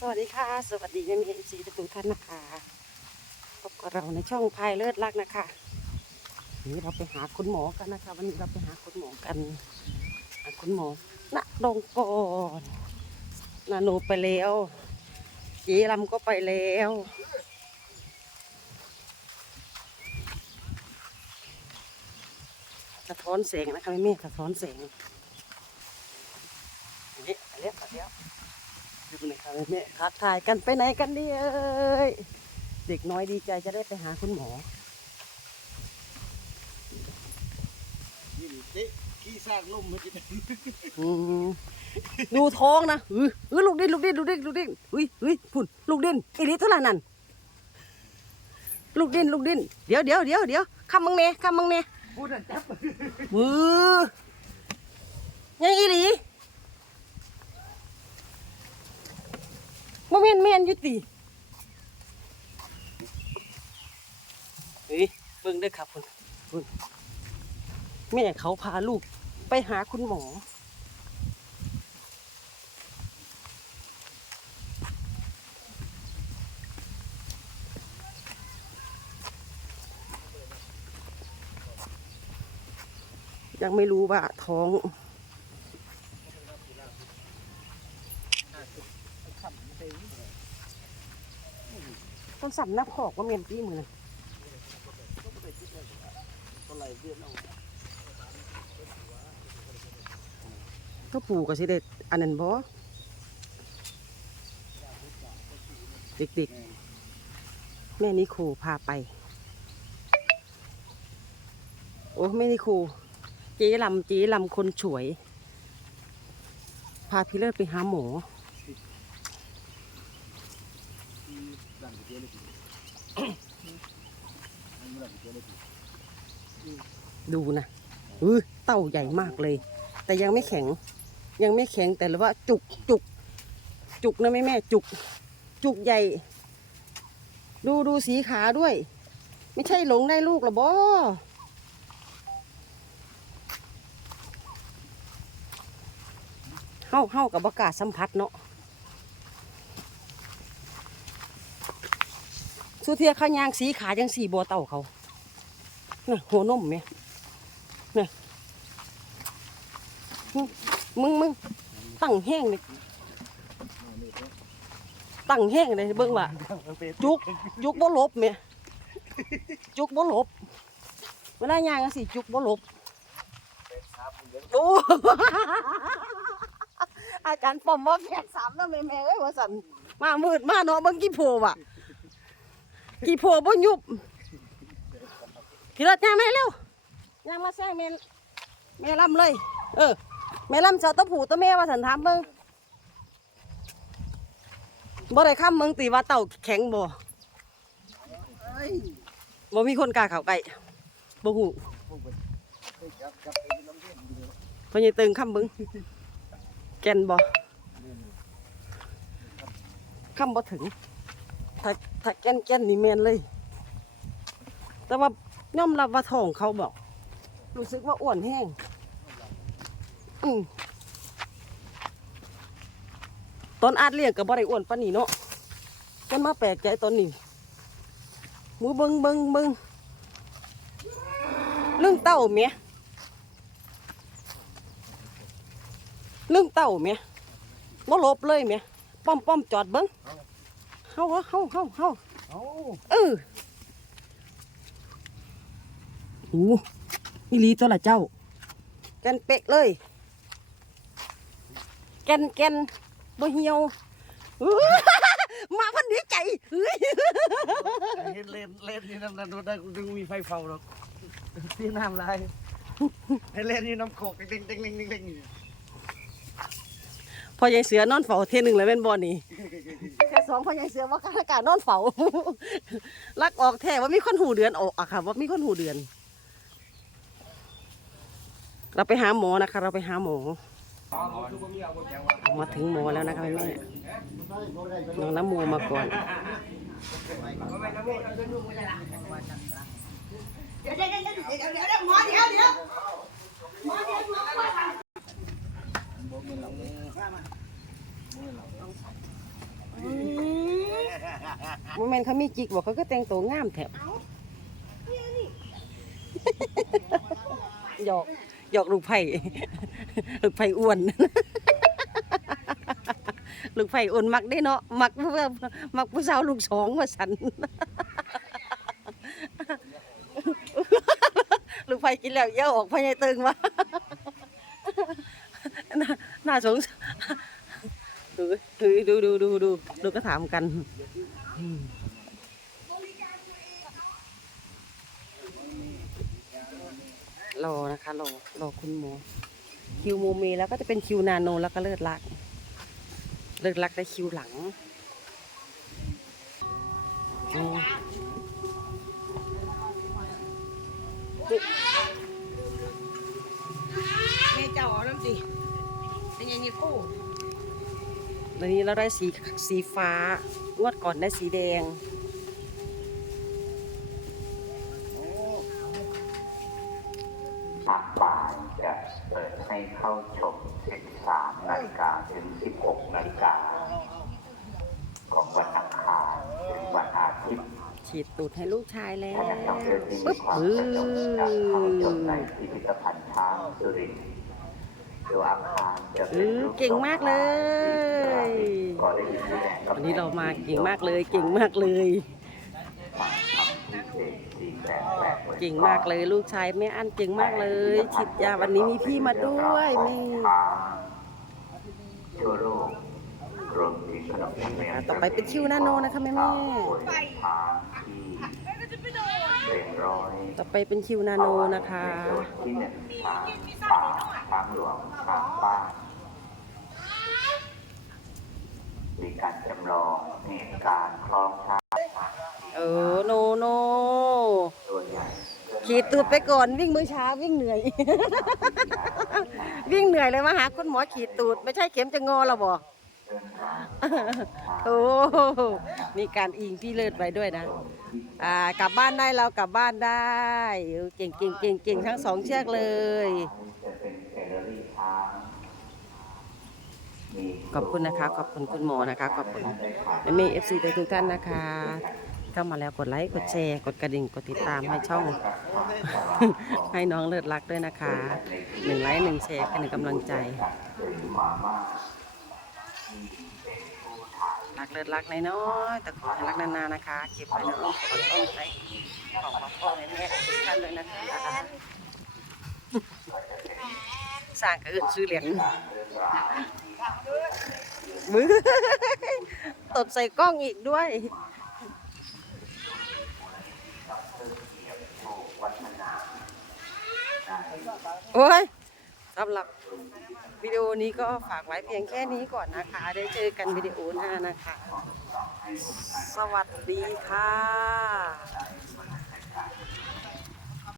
สวัสดีค่ะ สวัสดีแม่เอ็มซีทุกท่านนะคะพบกับเราในช่องพายเลิศรักนะคะวันนี้เราไปหาคุณหมอกันนะคะ วันนี้เราไปหาคุณหมอกันหาคุณหมอณดงก่อนนาโนไปแล้วเจลำก็ไปแล้วสะท้อนแสงนะคะแม่เมฆสะท้อนแสงนี่ไปแล้วไปแล้ว ดูหน่อยค่ะแม่ทักทายกันไปไหนกันดีเอ้ยเด็กน้อยดีใจจะได้ไปหาคุณหมอนี่เต๊ะขี้สร้างล่มมากินอืมดูท้องนะอืออือลูกดินลูกดินลูกดินลูกดินอุ้ยอุ้ยพุ่นลูกดินอีนี่เท่าไหร่นั่นลูกดินลูกดินเดี๋ยวเดี๋ยวเดี๋ยวเดี๋ยวคำมังเน่คำมังเน่พูดจับวือยังอีหลี บ่แม่นแม่นอยู่ติเฮ้ยเบิ่งเด้อครับคุณคุณแม่เขาพาลูกไปหาคุณหมอ ยังไม่รู้ว่าท้อง สับน้าผอกว่าเมียนปี้มือนะก็ไหลยก็ปูกับสิเด็ดอันนั้นบ่เด็กๆ แม่นิโคพาไป โอ้แม่นิโคเจ๊ลำเจ๊ลำคนฉวย พาพี่เลิศไปหาหมอดัง ดูนะอือเต่าใหญ่มากเลย แต่ยังไม่แข็ง ยังไม่แข็งแต่ว่าจุกจุกจุกนะแม่แม่จุก จุกใหญ่ ดูดูสีขาด้วย ไม่ใช่หลงได้ลูกหรอบอเฮาเฮากับบกล้าสัมผัสเนาะ สุเทียเขายางสีขายังสีบัวเต่าเขาน่ะหัวนมไหมน่ะมึงมึงมึงตั้งแห้งเลยตั้งแห้งเลยเบิ่งว่าจุกจุกบ่หลบเมียจุกบ่หลบเวลายางสิจุกบ่หลบโอ้อาจารย์ปอมว่าแฝดสามแล้วแม่แม่เอ้ยว่าสันมามืดมาเนาะเบิ่งกี่โพว่ะ กี่โพบ่ยุบขี่รถย่างมาเร็วย่างมาแซงแม่แม่ลำเลย เออแม่ลำเจ้าตะผูตะแม่ว่าสันถามเบิ่งบ่ได้ค้ำเมืองตีว่าเต่าแข็งบ่บ่มีคนกล้าเข้าใกล้บ่ฮู้พวกไปจับจับไปน้ำเลี้ยงดูเตึงค้ำเบิ่งแก่นบ่ค้ำบ่ถึงถ้า ถ้าแก่นแก่นนี่แมนเลย แต่ว่าย่อมรับว่าท้องเขาบอก รู้สึกว่าอ้วนแห้ง อืมตอนอาดเลี้ยงก็บ่ได้อ้วนปานนี้เนาะจนมาแปลกใจตอนนี้มูเบิงเบิงเบิงเรื่องเต้าเมียเรื่องเต้าเมียบ่หลบเลยเมียป้อมป้อมจอดเบิง เฮาเฮาเฮาเฮาเอาเออโอ้อีหลีตัวละเจ้า แกนเป๊ะเลย แกนแกนบ่เหี่ยวอื้อมาพันดีใจเฮ้ยเห็นเล่นเล่นนี่น้ำนั้นได้ดึงมีไฟเฝ้าหรอกที่น้ำลายให้เล่นนี่น้ำโขกเด้งเด้งเด้งเด้งเด้งอยู่พอยายเสือนอนเฝ้าเที่ยหนึ่งแล้วเป็นบ่อนี่แค่ สองพอยายเสือว่าการอากาศนอนเฝ้าลักออกแท้ว่ามีคนหูเดือนออกอะค่ะ ว่ามีคนหูเดือน เราไปหาหมอนะคะ เราไปหาหมอมาถึงหมอแล้วนะคะแม่น้องน้ำมูมาก่อนเดี๋ยวเดี๋ยวเดี๋ยวเดี๋ยวเดี๋ยวเดี๋ยวหมอเดี๋ยวเดี๋ยวหมอเดี๋ยวหมอ โมเมนเขามีจิกบอกเขาก็แต่งตัวงามแถบหยอกหยอกลูกไผ่ลูกไผ่อ้วนลูกไผ่อ้วนมักได้เนาะมักเพื่อมักผู้สาวลูกสองว่าสันลูกไผ่กินแล้วเยอะออกพญายตึงวะน่าน่าสงสาร ดูดูดูดูดูดูดูก็ถามกันรอนะคะรอรอคุณหมอคิวโมเมแล้วก็จะเป็นคิวนาโนแล้วก็เลิศลัก เลิศลักได้คิวหลังแม่เจ้าเอาน้ำสิเป็นยังไงคู่ วันนี้เราได้สีสีฟ้างวดก่อนได้สีแดง ทางบ่ายจะเปิดให้เข้าชม 13 นาฬิกาถึง 16 นาฬิกา ของวันอังคารถึงวันอาทิตย์ฉีดตูดให้ลูกชายแล้วถ้านักท่องเที่ยวที่มีปึ๊บความบื้สะดวกจะเข้าชมในอพิพิธภัณฑ์ช้างสุรินทร์ตัว อาคารจะเอเก่งมากเลย วันนี้เรามาเก่งมากเลย เก่งมากเลย เก่งมากเลยลูกชายแม่อันเก่งมากเลยฉีดยาวันนี้มีพี่มาด้วยม่ทั่วโลกรวมถึงขนมเปี๊ยะต่อไปเป็นคิวนาโนนะคะแม่แม่ต่อไปเป็นคิวนาโนนะคะ ที่หนึ่งช้างป่าช้างหลวงช้างบ้านมีการจำลองเหตุการณ์คล้องช้างเออโนโนตัวใหญ่ขีดตูดไปก่อนวิ่งมื้อเช้าวิ่งเหนื่อย วิ่งเหนื่อยเลยมาหาคุณหมอขีดตูด ไม่ใช่เข็มจะงอเราบ่โอ้โหมีการอิงพี่เลิศไว้ด้วยนะ อ่ากลับบ้านได้เรากลับบ้านได้เออเก่งเก่งเก่งเก่งทั้งสองเชือกเลย ขอบคุณนะคะ ขอบคุณคุณหมอนะคะ ขอบคุณแม่เมย์เอฟซีทุกท่านนะคะ เข้ามาแล้วกดไลค์กดแชร์ กดกระดิ่งกดติดตามให้ช่อง ให้น้องเลิศรักด้วยนะคะหนึ่งไลค์หนึ่งแชร์เป็นหนึ่งกำลังใจหรือมาม่ารักเลิศรักน้อยๆแต่ขอให้รักนานๆนะคะเก็บไว้ในอ้อมอกอ้อมใจของพ่อพ่อแม่แม่ทุกท่านด้วยนะคะ สร้างกระอื่นซื้อเหรียญมือตดใส่กล้องอีกด้วยโอ้ยสำหรับวิดีโอนี้ก็ฝากไว้เพียงแค่นี้ก่อนนะคะ ได้เจอกันวิดีโอหน้านะคะ สวัสดีค่ะ